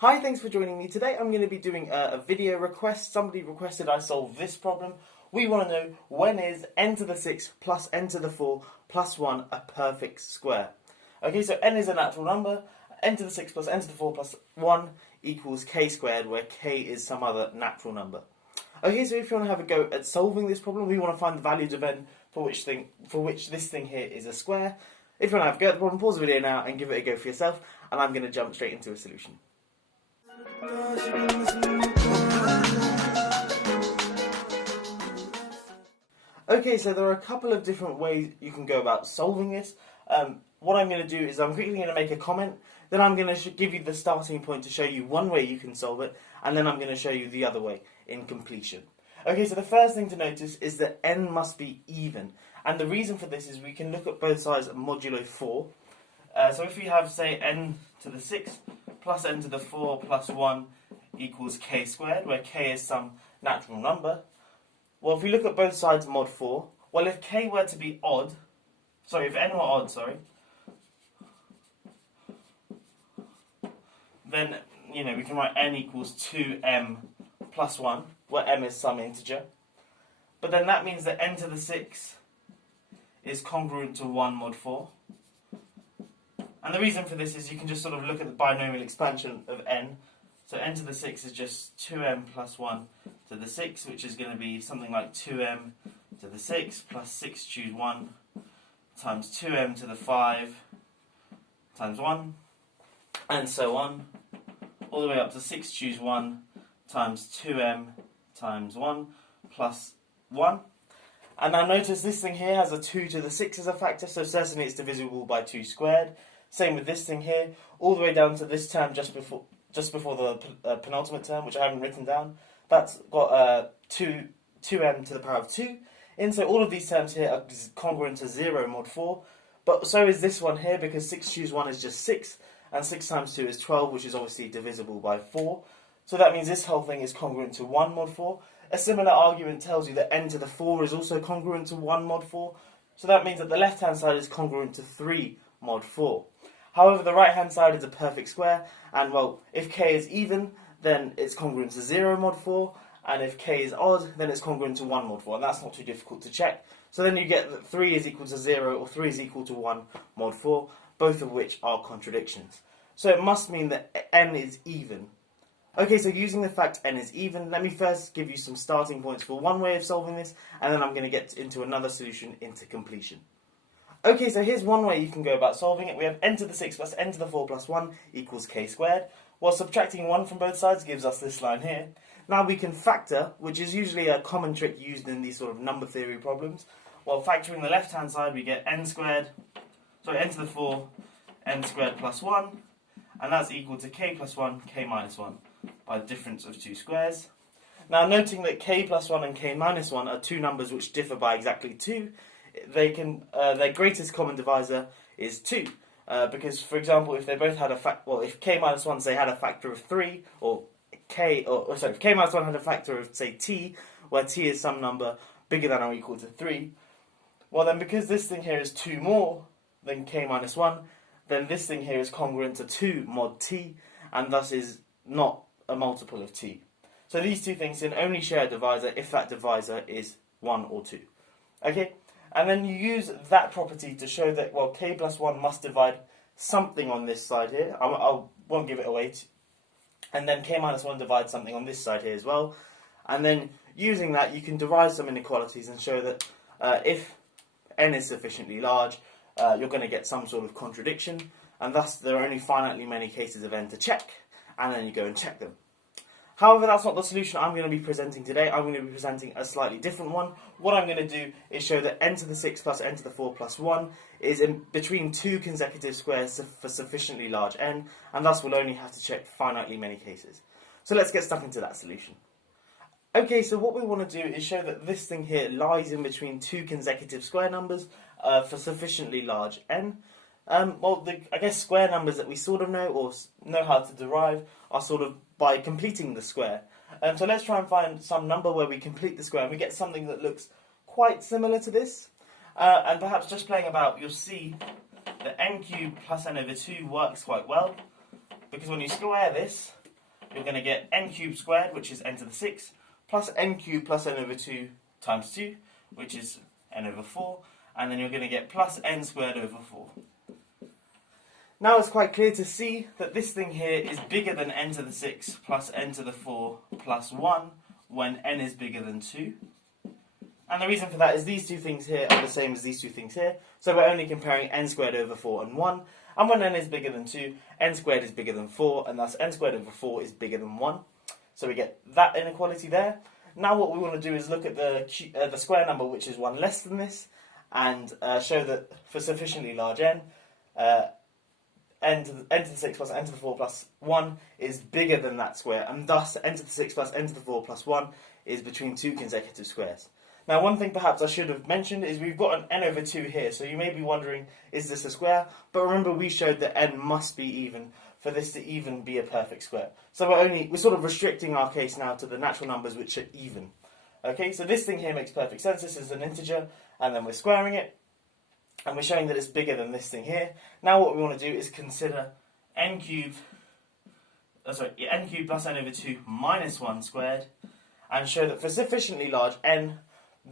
Hi, thanks for joining me. Today I'm going to be doing a video request. Somebody requested I solve this problem. We want to know when is n to the 6 plus n to the 4 plus 1 a perfect square. Okay, so n is a natural number. N to the 6 plus n to the 4 plus 1 equals k squared, where k is some other natural number. Okay, so if you want to have a go at solving this problem, we want to find the values of n for which this thing here is a square. If you want to have a go at the problem, pause the video now and give it a go for yourself, and I'm going to jump straight into a solution. Okay, so there are a couple of different ways you can go about solving this. What I'm going to do is I'm quickly going to make a comment, then I'm going to give you the starting point to show you one way you can solve it, and then I'm going to show you the other way in completion. Okay, so the first thing to notice is that n must be even, and the reason for this is we can look at both sides modulo 4. So if we have, say, n to the 6 plus n to the 4 plus 1 equals k squared, where k is some natural number. Well, if we look at both sides mod 4, well, if k were to be odd, if n were odd, then, we can write n equals 2m plus 1, where m is some integer. But then that means that n to the 6 is congruent to 1 mod 4. And the reason for this is you can just sort of look at the binomial expansion of n. So n to the 6 is just 2m plus 1 to the 6, which is going to be something like 2m to the 6 plus 6 choose 1 times 2m to the 5 times 1, and so on, all the way up to 6 choose 1 times 2m times 1 plus 1. And now notice this thing here has a 2 to the 6 as a factor, so certainly it's divisible by 2 squared. Same with this thing here, all the way down to this term just before the penultimate term, which I haven't written down. That's got 2m to the power of 2 in, so all of these terms here are congruent to 0 mod 4. But so is this one here, because 6 choose 1 is just 6, and 6 times 2 is 12, which is obviously divisible by 4. So that means this whole thing is congruent to 1 mod 4. A similar argument tells you that n to the 4 is also congruent to 1 mod 4. So that means that the left-hand side is congruent to 3 mod 4. However, the right-hand side is a perfect square, and well, if k is even, then it's congruent to 0 mod 4, and if k is odd, then it's congruent to 1 mod 4, and that's not too difficult to check. So then you get that 3 is equal to 0, or 3 is equal to 1 mod 4, both of which are contradictions. So it must mean that n is even. Okay, so using the fact n is even, let me first give you some starting points for one way of solving this, and then I'm going to get into another solution into completion. Okay, so here's one way you can go about solving it. We have n to the 6 plus n to the 4 plus 1 equals k squared. While subtracting 1 from both sides gives us this line here. Now we can factor, which is usually a common trick used in these sort of number theory problems. While factoring the left-hand side, we get n to the 4, n squared plus 1, and that's equal to k plus 1, k minus 1, by the difference of two squares. Now, noting that k plus 1 and k minus 1 are two numbers which differ by exactly 2, their greatest common divisor is 2. Because, for example, if they both had if k minus 1 say had a factor of 3, if k minus 1 had a factor of, say, t, where t is some number bigger than or equal to 3, well then, because this thing here is 2 more than k minus 1, then this thing here is congruent to 2 mod t, and thus is not a multiple of t. So these two things can only share a divisor if that divisor is 1 or 2. Okay? And then you use that property to show that, well, k plus 1 must divide something on this side here. I won't give it away. And then k minus 1 divides something on this side here as well. And then using that, you can derive some inequalities and show that if n is sufficiently large, you're going to get some sort of contradiction. And thus, there are only finitely many cases of n to check. And then you go and check them. However, that's not the solution I'm going to be presenting today. I'm going to be presenting a slightly different one. What I'm going to do is show that n to the 6 plus n to the 4 plus 1 is in between two consecutive squares for sufficiently large n, and thus we'll only have to check finitely many cases. So let's get stuck into that solution. Okay, so what we want to do is show that this thing here lies in between two consecutive square numbers for sufficiently large n. I guess square numbers that we sort of know or know how to derive are sort of by completing the square. So let's try and find some number where we complete the square and we get something that looks quite similar to this. And perhaps just playing about, you'll see that n cubed plus n over 2 works quite well, because when you square this, you're going to get n cubed squared, which is n to the 6, plus n cubed plus n over 2 times 2, which is n over 4, and then you're going to get plus n squared over 4. Now it's quite clear to see that this thing here is bigger than n to the 6 plus n to the 4 plus 1 when n is bigger than 2. And the reason for that is these two things here are the same as these two things here, so we're only comparing n squared over 4 and 1, and when n is bigger than 2, n squared is bigger than 4, and thus n squared over 4 is bigger than 1. So we get that inequality there. Now what we want to do is look at the square number which is 1 less than this, and show that for sufficiently large n, n to the 6 plus n to the 4 plus 1 is bigger than that square, and thus n to the 6 plus n to the 4 plus 1 is between two consecutive squares. Now one thing perhaps I should have mentioned is we've got an n over 2 here, so you may be wondering, is this a square? But remember we showed that n must be even for this to even be a perfect square. So we're sort of restricting our case now to the natural numbers which are even. Okay, so this thing here makes perfect sense. This is an integer, and then we're squaring it, and we're showing that it's bigger than this thing here. Now what we want to do is consider n cubed plus n over 2 minus 1 squared, and show that for sufficiently large n,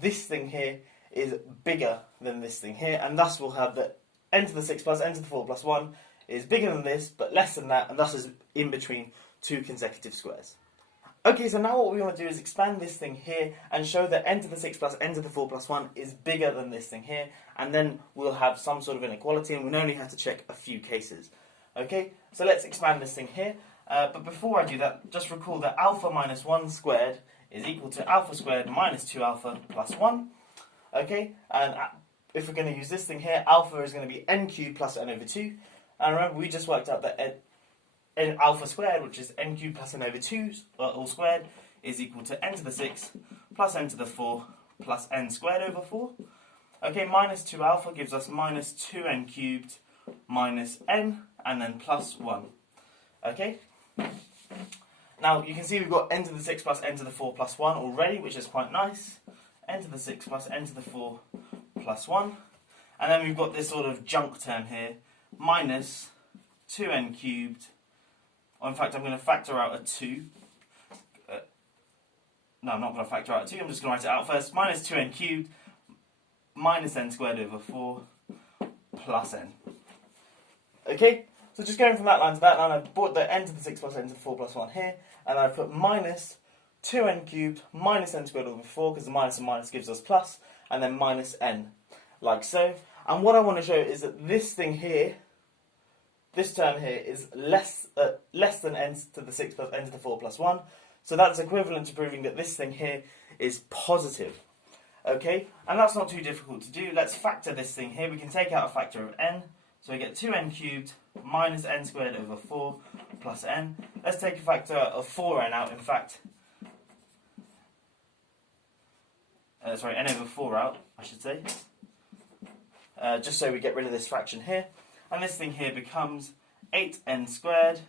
this thing here is bigger than this thing here, and thus we'll have that n to the 6 plus n to the 4 plus 1 is bigger than this, but less than that, and thus is in between two consecutive squares. Okay, so now what we want to do is expand this thing here and show that n to the 6 plus n to the 4 plus 1 is bigger than this thing here, and then we'll have some sort of inequality, and we'll only have to check a few cases. Okay, so let's expand this thing here, but before I do that, just recall that alpha minus 1 squared is equal to alpha squared minus 2 alpha plus 1. Okay, and if we're going to use this thing here, alpha is going to be n cubed plus n over 2. And remember, we just worked out that n alpha squared, which is n cubed plus n over 2 all squared, is equal to n to the 6 plus n to the 4 plus n squared over 4. Okay, minus 2 alpha gives us minus 2n cubed minus n, and then plus 1. Okay? Now, you can see we've got n to the 6 plus n to the 4 plus 1 already, which is quite nice. N to the 6 plus n to the 4 plus 1. And then we've got this sort of junk term here, minus 2n cubed. In fact, I'm going to factor out a 2. No, I'm not going to factor out a 2. I'm just going to write it out first. Minus 2n cubed minus n squared over 4 plus n. Okay? So just going from that line to that line, I've brought the n to the 6 plus n to the 4 plus 1 here, and I've put minus 2n cubed minus n squared over 4, because the minus and minus gives us plus, and then minus n, like so. And what I want to show is that this thing here, this term here, is less than n to the 6 plus n to the 4 plus 1, so that's equivalent to proving that this thing here is positive. Okay, and that's not too difficult to do. Let's factor this thing here. We can take out a factor of n, so we get 2n cubed minus n squared over 4 plus n. Let's take a factor of 4n out, in fact. N over 4 out, I should say. Just so we get rid of this fraction here. And this thing here becomes 8n squared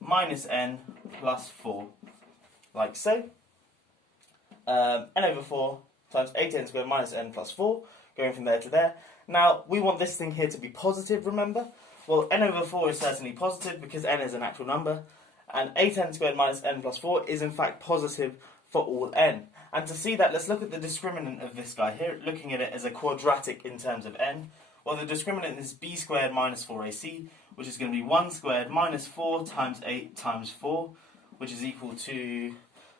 minus n plus 4, like so. N over 4 times 8n squared minus n plus 4, going from there to there. Now, we want this thing here to be positive, remember? Well, n over 4 is certainly positive because n is a natural number, and 8n squared minus n plus 4 is in fact positive for all n. And to see that, let's look at the discriminant of this guy here, looking at it as a quadratic in terms of n. Well, the discriminant is b squared minus 4ac, which is going to be 1 squared minus 4 times 8 times 4, which is equal to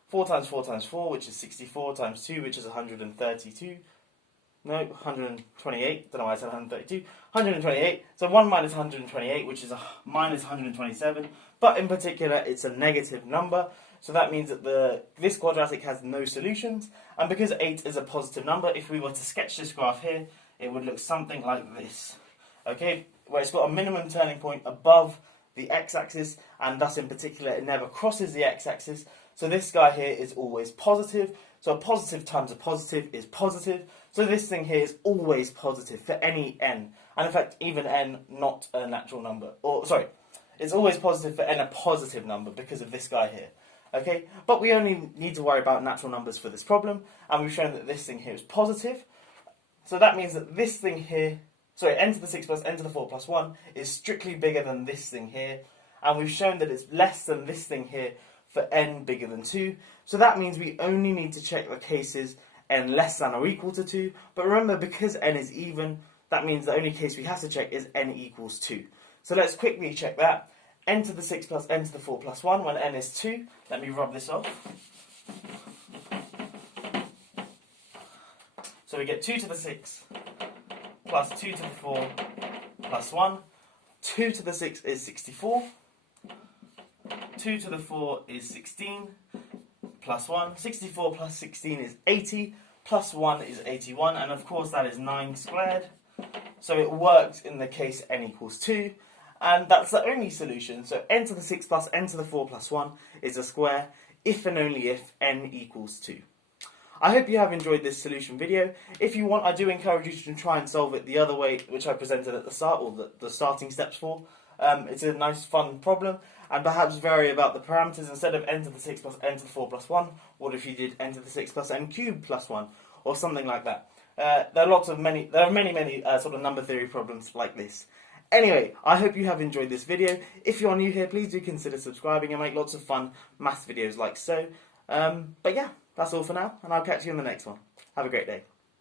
4 times 4 times 4, which is 64, times 2, which is 132. No, 128. Don't know why I said 132. 128. So 1 minus 128, which is a minus 127. But in particular, it's a negative number. So that means that this quadratic has no solutions. And because 8 is a positive number, if we were to sketch this graph here, it would look something like this. Okay, where it's got a minimum turning point above the x-axis, and thus in particular it never crosses the x-axis. So this guy here is always positive. So a positive times a positive is positive. So this thing here is always positive for any n. And in fact, even n not a natural number. Or, sorry, it's always positive for n a positive number because of this guy here. Okay, but we only need to worry about natural numbers for this problem. And we've shown that this thing here is positive. So that means that this thing here, sorry, n to the 6 plus n to the 4 plus 1 is strictly bigger than this thing here. And we've shown that it's less than this thing here for n bigger than 2. So that means we only need to check the cases n less than or equal to 2. But remember, because n is even, that means the only case we have to check is n equals 2. So let's quickly check that. N to the 6 plus n to the 4 plus 1 when n is 2. Let me rub this off. So we get 2 to the 6 plus 2 to the 4 plus 1. 2 to the 6 is 64. 2 to the 4 is 16 plus 1. 64 plus 16 is 80. Plus 1 is 81. And of course that is 9 squared. So it works in the case n equals 2. And that's the only solution. So n to the 6 plus n to the 4 plus 1 is a square if and only if n equals 2. I hope you have enjoyed this solution video. If you want, I do encourage you to try and solve it the other way, which I presented at the start, or the starting steps for. It's a nice, fun problem, and perhaps vary about the parameters. Instead of n to the 6 plus n to the 4 plus 1, what if you did n to the 6 plus n cubed plus 1, or something like that. There are many sort of number theory problems like this. Anyway, I hope you have enjoyed this video. If you are new here, please do consider subscribing and make lots of fun maths videos like so. But yeah, that's all for now, and I'll catch you in the next one. Have a great day.